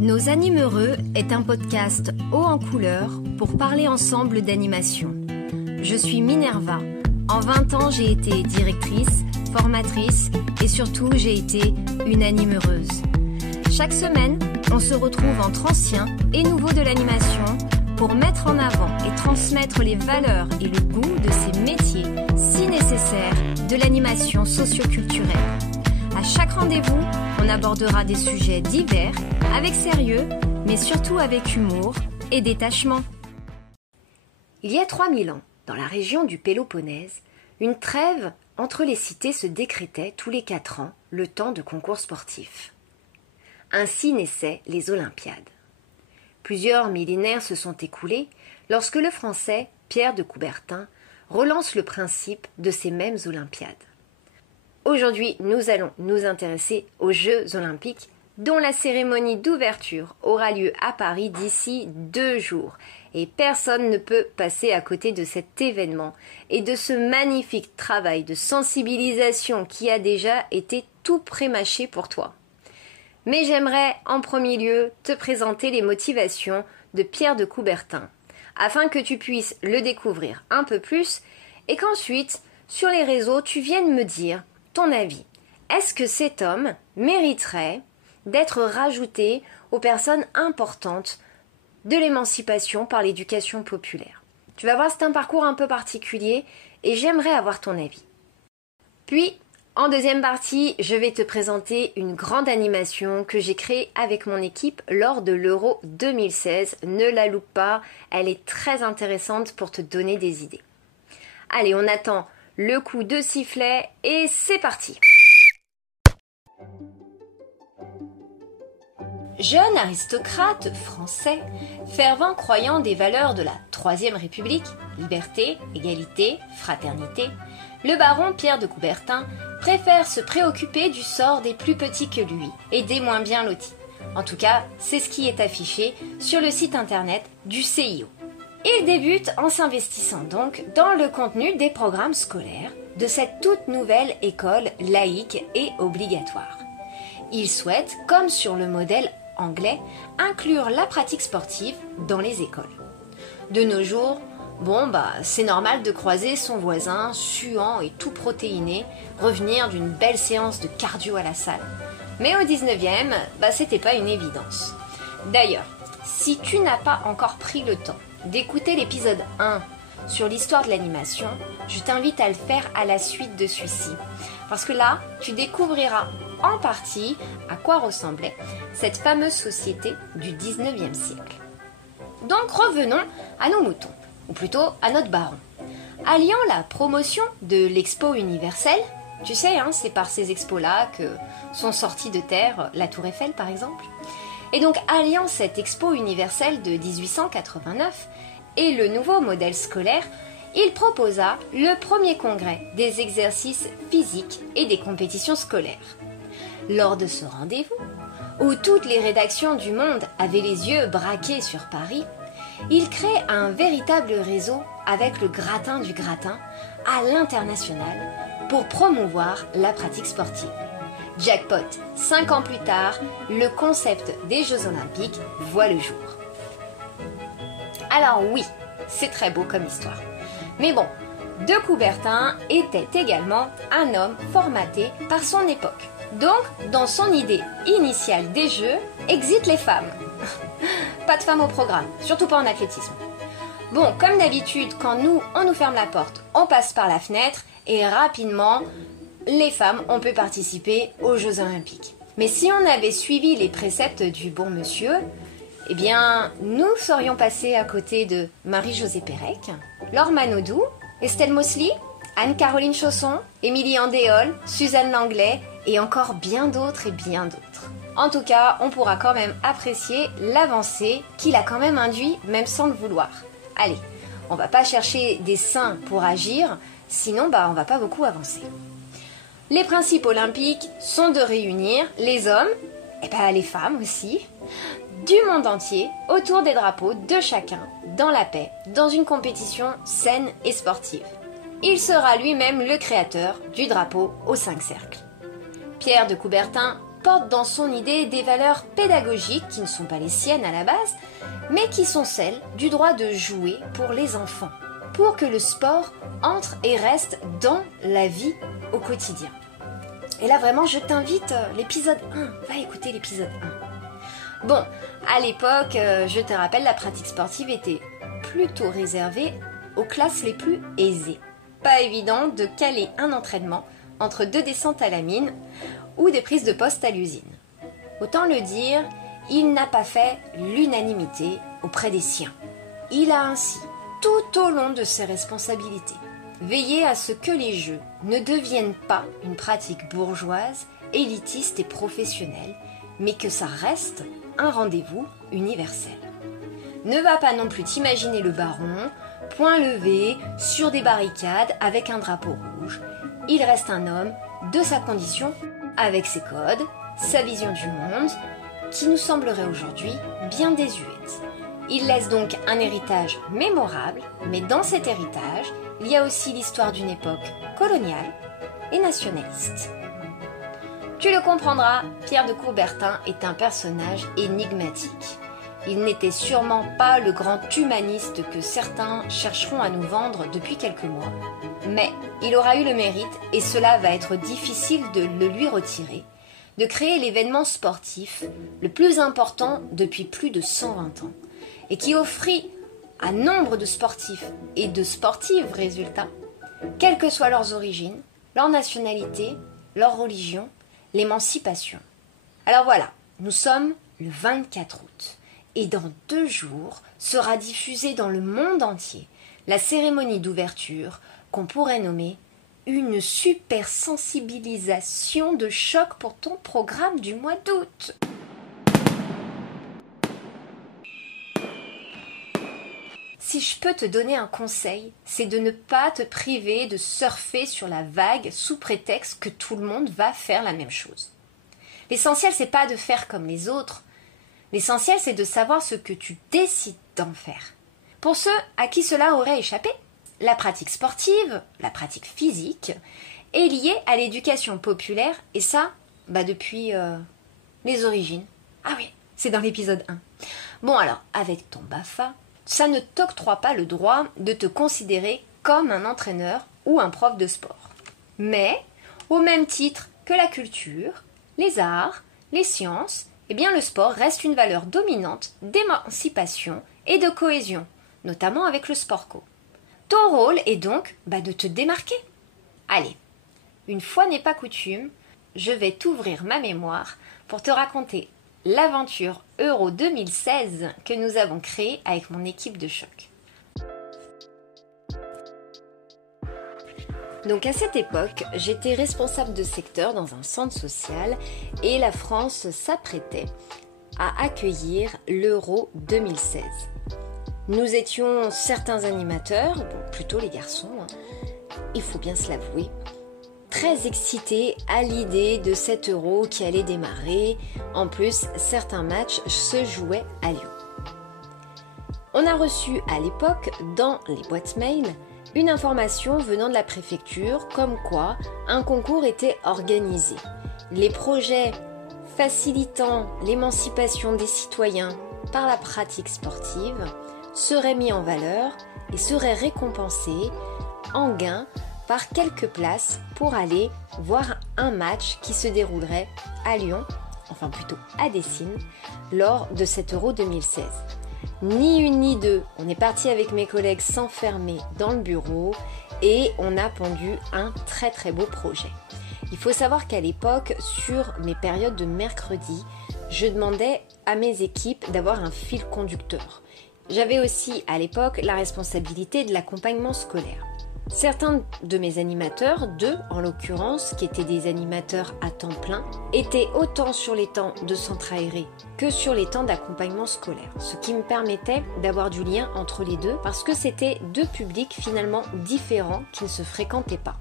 Nos Animeureux est un podcast haut en couleur pour parler ensemble d'animation. Je suis Minerva. En 20 ans, j'ai été directrice, formatrice et surtout, j'ai été une animeureuse. Chaque semaine, on se retrouve entre anciens et nouveaux de l'animation pour mettre en avant et transmettre les valeurs et le goût de ces métiers si nécessaires de l'animation socio-culturelle. À chaque rendez-vous, on abordera des sujets divers, avec sérieux, mais surtout avec humour et détachement. Il y a 3000 ans, dans la région du Péloponnèse, une trêve entre les cités se décrétait tous les 4 ans, le temps de concours sportifs. Ainsi naissaient les Olympiades. Plusieurs millénaires se sont écoulés lorsque le Français Pierre de Coubertin relance le principe de ces mêmes Olympiades. Aujourd'hui, nous allons nous intéresser aux Jeux Olympiques dont la cérémonie d'ouverture aura lieu à Paris d'ici 2 jours. Et personne ne peut passer à côté de cet événement et de ce magnifique travail de sensibilisation qui a déjà été tout prémâché pour toi. Mais j'aimerais en premier lieu te présenter les motivations de Pierre de Coubertin, afin que tu puisses le découvrir un peu plus et qu'ensuite, sur les réseaux, tu viennes me dire ton avis. Est-ce que cet homme mériterait d'être rajouté aux personnes importantes de l'émancipation par l'éducation populaire? Tu vas voir, c'est un parcours un peu particulier et j'aimerais avoir ton avis. Puis, en deuxième partie, je vais te présenter une grande animation que j'ai créée avec mon équipe lors de l'Euro 2016. Ne la loupe pas, elle est très intéressante pour te donner des idées. Allez, on attend le coup de sifflet et c'est parti. Jeune aristocrate français, fervent croyant des valeurs de la Troisième République, liberté, égalité, fraternité, le baron Pierre de Coubertin préfère se préoccuper du sort des plus petits que lui et des moins bien lotis. En tout cas, c'est ce qui est affiché sur le site internet du CIO. Il débute en s'investissant donc dans le contenu des programmes scolaires de cette toute nouvelle école laïque et obligatoire. Il souhaite, comme sur le modèle anglais, inclure la pratique sportive dans les écoles. De nos jours, c'est normal de croiser son voisin, suant et tout protéiné, revenir d'une belle séance de cardio à la salle. Mais au 19e, c'était pas une évidence. D'ailleurs, si tu n'as pas encore pris le temps d'écouter l'épisode 1 sur l'histoire de l'animation, je t'invite à le faire à la suite de celui-ci. Parce que là, tu découvriras en partie à quoi ressemblait cette fameuse société du 19e siècle. Donc revenons à nos moutons, ou plutôt à notre baron. Alliant la promotion de l'Expo universelle, tu sais, c'est par ces expos-là que sont sortis de terre la Tour Eiffel par exemple, et donc alliant cette Expo universelle de 1889 et le nouveau modèle scolaire, il proposa le premier congrès des exercices physiques et des compétitions scolaires. Lors de ce rendez-vous, où toutes les rédactions du monde avaient les yeux braqués sur Paris, il crée un véritable réseau avec le gratin du gratin à l'international pour promouvoir la pratique sportive. Jackpot, 5 ans plus tard, le concept des Jeux Olympiques voit le jour. Alors oui, c'est très beau comme histoire. Mais bon, de Coubertin était également un homme formaté par son époque. Donc, dans son idée initiale des Jeux, exit les femmes. Pas de femmes au programme, surtout pas en athlétisme. Bon, comme d'habitude, quand on nous ferme la porte, on passe par la fenêtre et rapidement, les femmes ont pu participer aux Jeux Olympiques. Mais si on avait suivi les préceptes du bon monsieur, eh bien, nous serions passés à côté de Marie-Josée Pérec, Laure Manodou, Estelle Mosley, Anne-Caroline Chausson, Émilie Andéol, Suzanne Langlais et encore bien d'autres et bien d'autres. En tout cas, on pourra quand même apprécier l'avancée qu'il a quand même induit, même sans le vouloir. Allez, on va pas chercher des saints pour agir, sinon on va pas beaucoup avancer. Les principes olympiques sont de réunir les hommes, et les femmes aussi, du monde entier autour des drapeaux de chacun, dans la paix, dans une compétition saine et sportive. Il sera lui-même le créateur du drapeau aux 5 cercles. Pierre de Coubertin porte dans son idée des valeurs pédagogiques qui ne sont pas les siennes à la base, mais qui sont celles du droit de jouer pour les enfants, pour que le sport entre et reste dans la vie au quotidien. Et là vraiment je t'invite, l'épisode 1, va écouter l'épisode 1. Bon, à l'époque, je te rappelle, la pratique sportive était plutôt réservée aux classes les plus aisées. Pas évident de caler un entraînement entre 2 descentes à la mine ou des prises de poste à l'usine. Autant le dire, il n'a pas fait l'unanimité auprès des siens. Il a ainsi, tout au long de ses responsabilités, veillé à ce que les jeux ne deviennent pas une pratique bourgeoise, élitiste et professionnelle, mais que ça reste un rendez-vous universel. Ne va pas non plus t'imaginer le baron, poing levé, sur des barricades avec un drapeau rouge. Il reste un homme de sa condition, avec ses codes, sa vision du monde, qui nous semblerait aujourd'hui bien désuète. Il laisse donc un héritage mémorable, mais dans cet héritage, il y a aussi l'histoire d'une époque coloniale et nationaliste. Tu le comprendras, Pierre de Coubertin est un personnage énigmatique. Il n'était sûrement pas le grand humaniste que certains chercheront à nous vendre depuis quelques mois, mais il aura eu le mérite, et cela va être difficile de le lui retirer, de créer l'événement sportif le plus important depuis plus de 120 ans, et qui offrit à nombre de sportifs et de sportives résultats, quelles que soient leurs origines, leur nationalité, leur religion, l'émancipation. Alors voilà, nous sommes le 24 août. Et dans 2 jours sera diffusée dans le monde entier la cérémonie d'ouverture qu'on pourrait nommer une super sensibilisation de choc pour ton programme du mois d'août. Si je peux te donner un conseil, c'est de ne pas te priver de surfer sur la vague sous prétexte que tout le monde va faire la même chose. L'essentiel, c'est pas de faire comme les autres. L'essentiel, c'est de savoir ce que tu décides d'en faire. Pour ceux à qui cela aurait échappé, la pratique sportive, la pratique physique, est liée à l'éducation populaire, et ça, depuis les origines. Ah oui, c'est dans l'épisode 1. Bon alors, avec ton BAFA, ça ne t'octroie pas le droit de te considérer comme un entraîneur ou un prof de sport. Mais, au même titre que la culture, les arts, les sciences, eh bien le sport reste une valeur dominante d'émancipation et de cohésion, notamment avec le sport co. Ton rôle est donc de te démarquer. Allez, une fois n'est pas coutume, je vais t'ouvrir ma mémoire pour te raconter l'aventure Euro 2016 que nous avons créée avec mon équipe de choc. Donc à cette époque, j'étais responsable de secteur dans un centre social et la France s'apprêtait à accueillir l'Euro 2016. Nous étions certains animateurs, plutôt les garçons, il faut bien se l'avouer, très excités à l'idée de cet Euro qui allait démarrer. En plus, certains matchs se jouaient à Lyon. On a reçu à l'époque, dans les boîtes mail, une information venant de la préfecture comme quoi un concours était organisé. Les projets facilitant l'émancipation des citoyens par la pratique sportive seraient mis en valeur et seraient récompensés en gain par quelques places pour aller voir un match qui se déroulerait à Lyon, enfin plutôt à Dessines, lors de cet Euro 2016. Ni une ni deux, on est parti avec mes collègues s'enfermer dans le bureau et on a pondu un très très beau projet. Il faut savoir qu'à l'époque, sur mes périodes de mercredi, je demandais à mes équipes d'avoir un fil conducteur. J'avais aussi à l'époque la responsabilité de l'accompagnement scolaire. Certains de mes animateurs, 2 en l'occurrence, qui étaient des animateurs à temps plein, étaient autant sur les temps de centre aéré que sur les temps d'accompagnement scolaire, ce qui me permettait d'avoir du lien entre les deux parce que c'était 2 publics finalement différents qui ne se fréquentaient pas.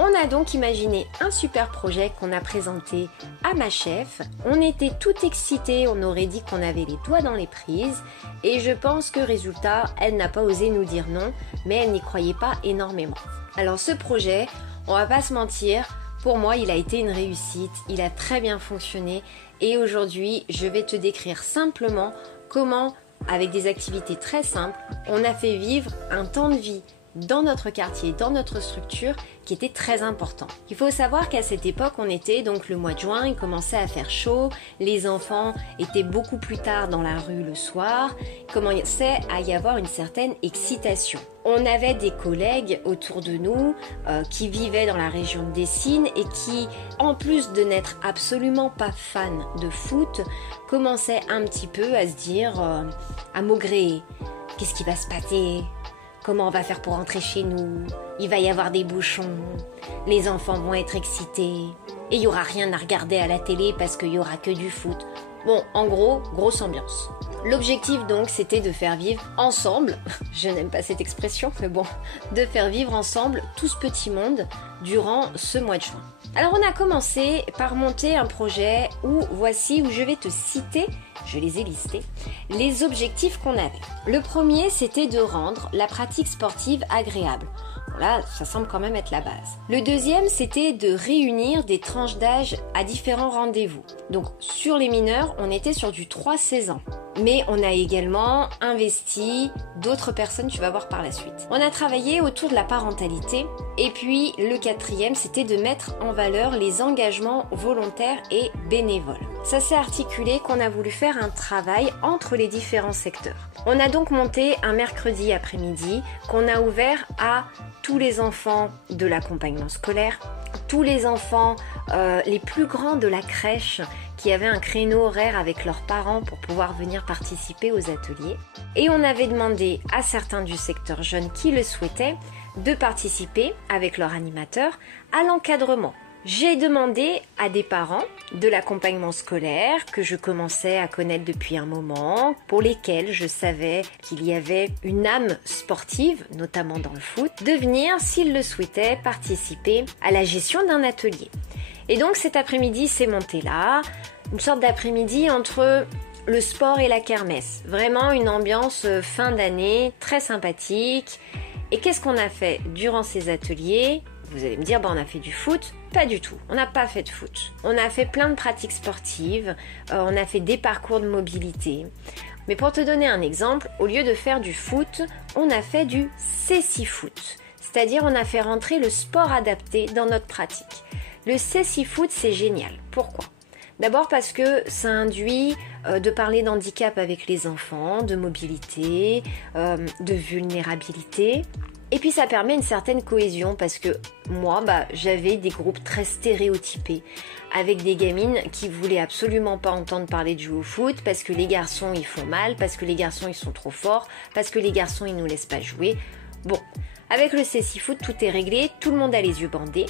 On a donc imaginé un super projet qu'on a présenté à ma chef. On était tout excités, on aurait dit qu'on avait les doigts dans les prises et je pense que résultat, elle n'a pas osé nous dire non, mais elle n'y croyait pas énormément. Alors ce projet, on va pas se mentir, Pour moi, il a été une réussite, il a très bien fonctionné et aujourd'hui, je vais te décrire simplement comment, avec des activités très simples, on a fait vivre un temps de vie dans notre quartier, dans notre structure, qui était très important. Il faut savoir qu'à cette époque, on était donc le mois de juin, il commençait à faire chaud, les enfants étaient beaucoup plus tard dans la rue le soir, il commençait à y avoir une certaine excitation. On avait des collègues autour de nous qui vivaient dans la région de Dessines et qui, en plus de n'être absolument pas fans de foot, commençaient un petit peu à se dire, à maugréer. Qu'est-ce qui va se passer ? Comment on va faire pour rentrer chez nous ? Il va y avoir des bouchons, les enfants vont être excités, et il n'y aura rien à regarder à la télé parce qu'il n'y aura que du foot. Bon, en gros, grosse ambiance. L'objectif donc, c'était de faire vivre ensemble, je n'aime pas cette expression, mais bon, de faire vivre ensemble tout ce petit monde durant ce mois de juin. Alors on a commencé par monter un projet où je vais te citer, je les ai listés, les objectifs qu'on avait. Le premier, c'était de rendre la pratique sportive agréable. Bon, là, ça semble quand même être la base. Le deuxième, c'était de réunir des tranches d'âge à différents rendez-vous. Donc sur les mineurs, on était sur du 3-16 ans. Mais on a également investi d'autres personnes, tu vas voir par la suite. On a travaillé autour de la parentalité. Et puis le quatrième, c'était de mettre en valeur les engagements volontaires et bénévoles. Ça s'est articulé qu'on a voulu faire un travail entre les différents secteurs. On a donc monté un mercredi après-midi qu'on a ouvert à tous les enfants de l'accompagnement scolaire, tous les enfants les plus grands de la crèche qui avaient un créneau horaire avec leurs parents pour pouvoir venir participer aux ateliers. Et on avait demandé à certains du secteur jeune qui le souhaitaient de participer avec leur animateur à l'encadrement. J'ai demandé à des parents de l'accompagnement scolaire que je commençais à connaître depuis un moment, pour lesquels je savais qu'il y avait une âme sportive, notamment dans le foot, de venir, s'ils le souhaitaient, participer à la gestion d'un atelier. Et donc cet après-midi, c'est monté là, une sorte d'après-midi entre le sport et la kermesse. Vraiment une ambiance fin d'année, très sympathique. Et qu'est-ce qu'on a fait durant ces ateliers ? Vous allez me dire, on a fait du foot. Pas du tout, on n'a pas fait de foot. On a fait plein de pratiques sportives, on a fait des parcours de mobilité. Mais pour te donner un exemple, au lieu de faire du foot, on a fait du cécifoot. C'est-à-dire on a fait rentrer le sport adapté dans notre pratique. Le cécifoot, c'est génial. Pourquoi ? D'abord parce que ça induit de parler d'handicap avec les enfants, de mobilité, de vulnérabilité. Et puis ça permet une certaine cohésion parce que moi, j'avais des groupes très stéréotypés avec des gamines qui voulaient absolument pas entendre parler de jouer au foot parce que les garçons ils font mal, parce que les garçons ils sont trop forts, parce que les garçons ils nous laissent pas jouer. Bon, avec le cécifoot tout est réglé, tout le monde a les yeux bandés.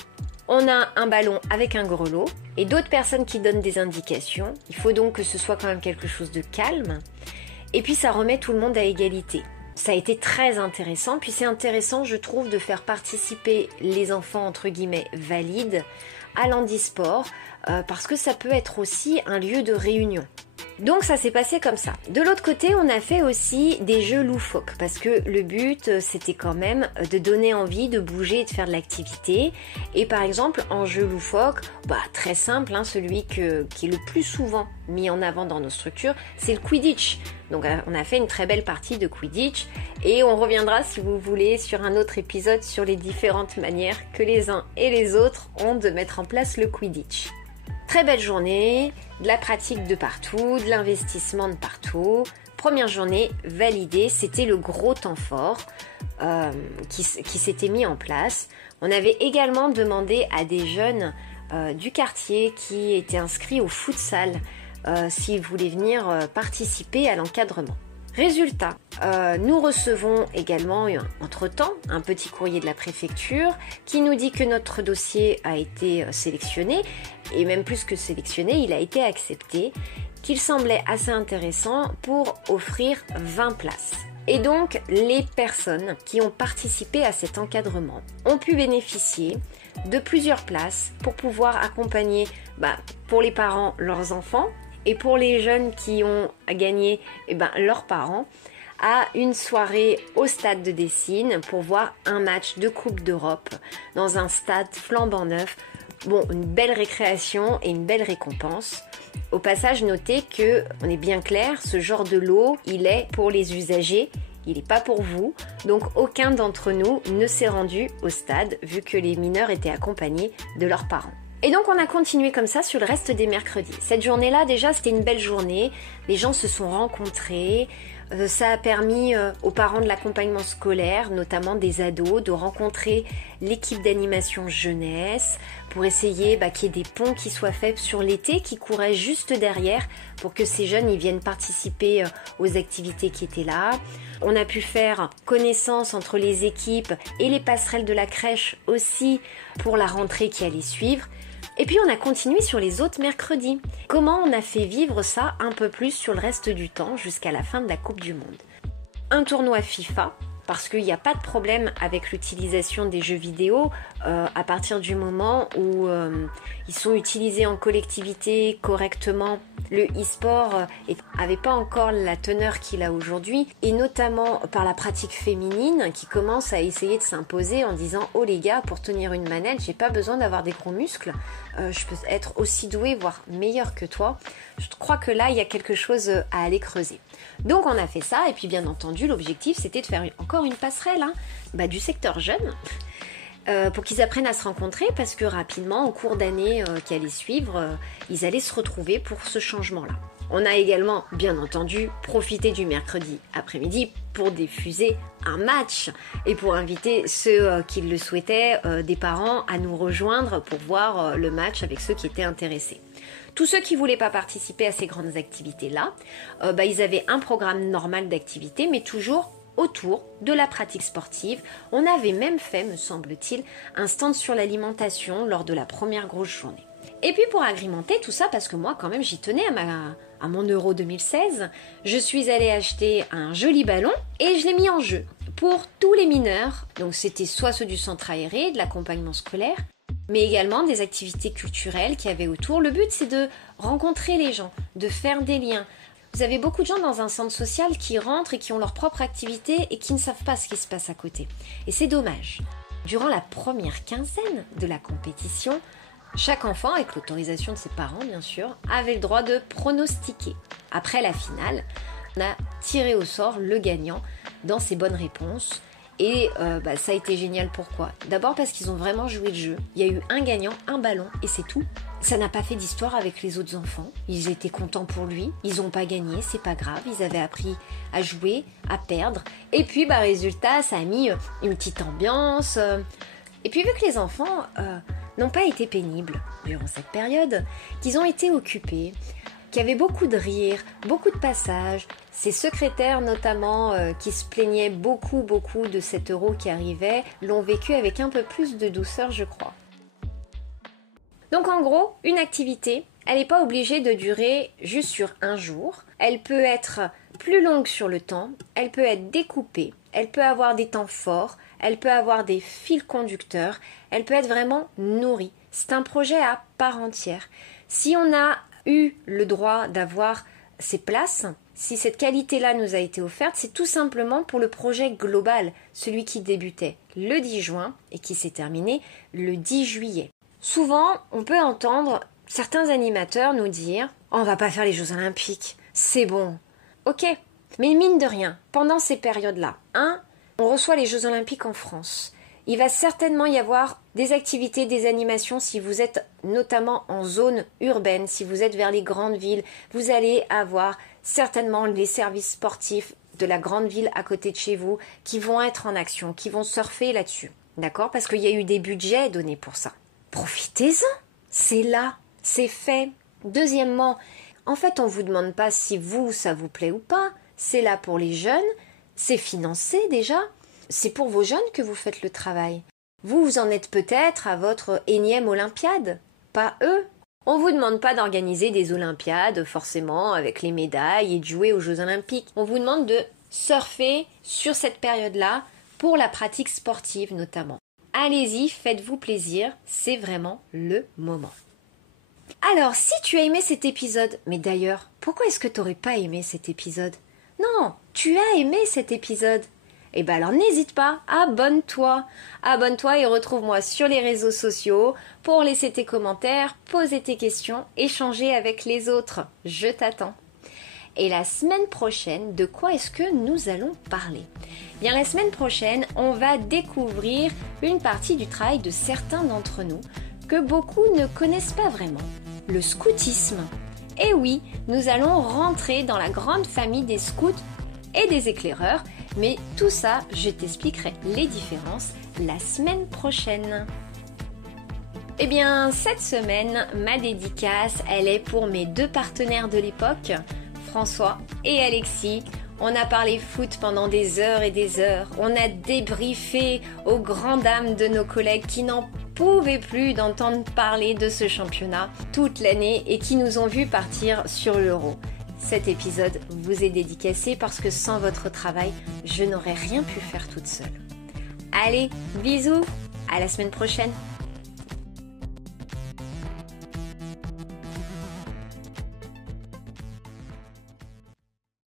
On a un ballon avec un grelot et d'autres personnes qui donnent des indications. Il faut donc que ce soit quand même quelque chose de calme. Et puis ça remet tout le monde à égalité. Ça a été très intéressant, puis c'est intéressant je trouve de faire participer les enfants entre guillemets valides à l'handisport parce que ça peut être aussi un lieu de réunion. Donc ça s'est passé comme ça. De l'autre côté, on a fait aussi des jeux loufoques parce que le but c'était quand même de donner envie de bouger et de faire de l'activité. Et par exemple en jeu loufoque, très simple, celui qui est le plus souvent mis en avant dans nos structures, c'est le Quidditch. Donc on a fait une très belle partie de Quidditch et on reviendra si vous voulez sur un autre épisode sur les différentes manières que les uns et les autres ont de mettre en place le Quidditch. Très belle journée, de la pratique de partout, de l'investissement de partout. Première journée validée, c'était le gros temps fort qui s'était mis en place. On avait également demandé à des jeunes du quartier qui étaient inscrits au futsal s'ils voulaient venir participer à l'encadrement. Résultat, nous recevons également entre-temps un petit courrier de la préfecture qui nous dit que notre dossier a été sélectionné et même plus que sélectionné, il a été accepté, qu'il semblait assez intéressant pour offrir 20 places. Et donc, les personnes qui ont participé à cet encadrement ont pu bénéficier de plusieurs places pour pouvoir accompagner pour les parents leurs enfants et pour les jeunes qui ont gagné leurs parents à une soirée au stade de Dessines pour voir un match de Coupe d'Europe dans un stade flambant neuf Bon, une belle récréation et une belle récompense. Au passage, notez que, on est bien clair, ce genre de lot, il est pour les usagers, il n'est pas pour vous. Donc aucun d'entre nous ne s'est rendu au stade vu que les mineurs étaient accompagnés de leurs parents. Et donc on a continué comme ça sur le reste des mercredis. Cette journée-là déjà c'était une belle journée, les gens se sont rencontrés, ça a permis aux parents de l'accompagnement scolaire, notamment des ados, de rencontrer l'équipe d'animation jeunesse pour essayer qu'il y ait des ponts qui soient faits sur l'été qui courait juste derrière pour que ces jeunes ils viennent participer aux activités qui étaient là. On a pu faire connaissance entre les équipes et les passerelles de la crèche aussi pour la rentrée qui allait suivre. Et puis on a continué sur les autres mercredis. Comment on a fait vivre ça un peu plus sur le reste du temps jusqu'à la fin de la Coupe du Monde. Un tournoi FIFA, parce qu'il n'y a pas de problème avec l'utilisation des jeux vidéo à partir du moment où ils sont utilisés en collectivité correctement. Le e-sport n'avait pas encore la teneur qu'il a aujourd'hui, et notamment par la pratique féminine qui commence à essayer de s'imposer en disant « Oh les gars, pour tenir une manette, j'ai pas besoin d'avoir des gros muscles, je peux être aussi douée, voire meilleure que toi. » Je crois que là, il y a quelque chose à aller creuser. Donc on a fait ça, et puis bien entendu, l'objectif c'était de faire encore une passerelle du secteur jeune, pour qu'ils apprennent à se rencontrer, parce que rapidement, au cours d'année qui allait suivre, ils allaient se retrouver pour ce changement-là. On a également, bien entendu, profité du mercredi après-midi pour diffuser un match et pour inviter ceux qui le souhaitaient, des parents, à nous rejoindre pour voir le match avec ceux qui étaient intéressés. Tous ceux qui ne voulaient pas participer à ces grandes activités-là, ils avaient un programme normal d'activités, mais toujours autour de la pratique sportive. On avait même fait, me semble-t-il, un stand sur l'alimentation lors de la première grosse journée. Et puis pour agrémenter tout ça, parce que moi quand même j'y tenais à mon Euro 2016, je suis allée acheter un joli ballon et je l'ai mis en jeu pour tous les mineurs. Donc c'était soit ceux du centre aéré, de l'accompagnement scolaire, mais également des activités culturelles qu'il y avait autour. Le but c'est de rencontrer les gens, de faire des liens. Vous avez beaucoup de gens dans un centre social qui rentrent et qui ont leur propre activité et qui ne savent pas ce qui se passe à côté. Et c'est dommage. Durant la première quinzaine de la compétition, chaque enfant, avec l'autorisation de ses parents bien sûr, avait le droit de pronostiquer. Après la finale, on a tiré au sort le gagnant dans ses bonnes réponses. Et ça a été génial, pourquoi ? D'abord parce qu'ils ont vraiment joué le jeu. Il y a eu un gagnant, un ballon et c'est tout. Ça n'a pas fait d'histoire avec les autres enfants. Ils étaient contents pour lui. Ils n'ont pas gagné, c'est pas grave. Ils avaient appris à jouer, à perdre. Et puis résultat, ça a mis une petite ambiance. Et puis vu que les enfants n'ont pas été pénibles durant cette période, qu'ils ont été occupés, qu'il y avait beaucoup de rires, beaucoup de passages. Ces secrétaires notamment qui se plaignaient beaucoup de cet euro qui arrivait, l'ont vécu avec un peu plus de douceur, je crois. Donc en gros, une activité, elle n'est pas obligée de durer juste sur un jour. Elle peut être plus longue sur le temps, elle peut être découpée, elle peut avoir des temps forts, elle peut avoir des fils conducteurs, elle peut être vraiment nourrie. C'est un projet à part entière. Si on a eu le droit d'avoir ces places, si cette qualité-là nous a été offerte, c'est tout simplement pour le projet global, celui qui débutait le 10 juin et qui s'est terminé le 10 juillet. Souvent, on peut entendre certains animateurs nous dire « On va pas faire les Jeux Olympiques, c'est bon. » Ok, mais mine de rien, pendant ces périodes-là, on reçoit les Jeux Olympiques en France. Il va certainement y avoir des activités, des animations si vous êtes notamment en zone urbaine, si vous êtes vers les grandes villes, vous allez avoir certainement les services sportifs de la grande ville à côté de chez vous qui vont être en action, qui vont surfer là-dessus. D'accord ? Parce qu'il y a eu des budgets donnés pour ça. Profitez-en, c'est là, c'est fait. Deuxièmement, en fait, on ne vous demande pas si vous, ça vous plaît ou pas. C'est là pour les jeunes, c'est financé déjà. C'est pour vos jeunes que vous faites le travail. Vous en êtes peut-être à votre énième Olympiade, pas eux. On ne vous demande pas d'organiser des Olympiades, forcément, avec les médailles et de jouer aux Jeux Olympiques. On vous demande de surfer sur cette période-là pour la pratique sportive notamment. Allez-y, faites-vous plaisir, c'est vraiment le moment. Alors, si tu as aimé cet épisode, mais d'ailleurs, pourquoi est-ce que tu n'aurais pas aimé cet épisode ? Non, tu as aimé cet épisode. Eh ben alors n'hésite pas, abonne-toi. Abonne-toi et retrouve-moi sur les réseaux sociaux pour laisser tes commentaires, poser tes questions, échanger avec les autres. Je t'attends. Et la semaine prochaine, de quoi est-ce que nous allons parler ? Bien, la semaine prochaine, on va découvrir une partie du travail de certains d'entre nous que beaucoup ne connaissent pas vraiment, le scoutisme. Et oui, nous allons rentrer dans la grande famille des scouts et des éclaireurs, mais tout ça, je t'expliquerai les différences la semaine prochaine. Eh bien, cette semaine, ma dédicace, elle est pour mes deux partenaires de l'époque, François et Alexis. On a parlé foot pendant des heures et des heures. On a débriefé aux grandes dames de nos collègues qui n'en pouvaient plus d'entendre parler de ce championnat toute l'année et qui nous ont vus partir sur l'Euro. Cet épisode vous est dédicacé parce que sans votre travail, je n'aurais rien pu faire toute seule. Allez, bisous, à la semaine prochaine.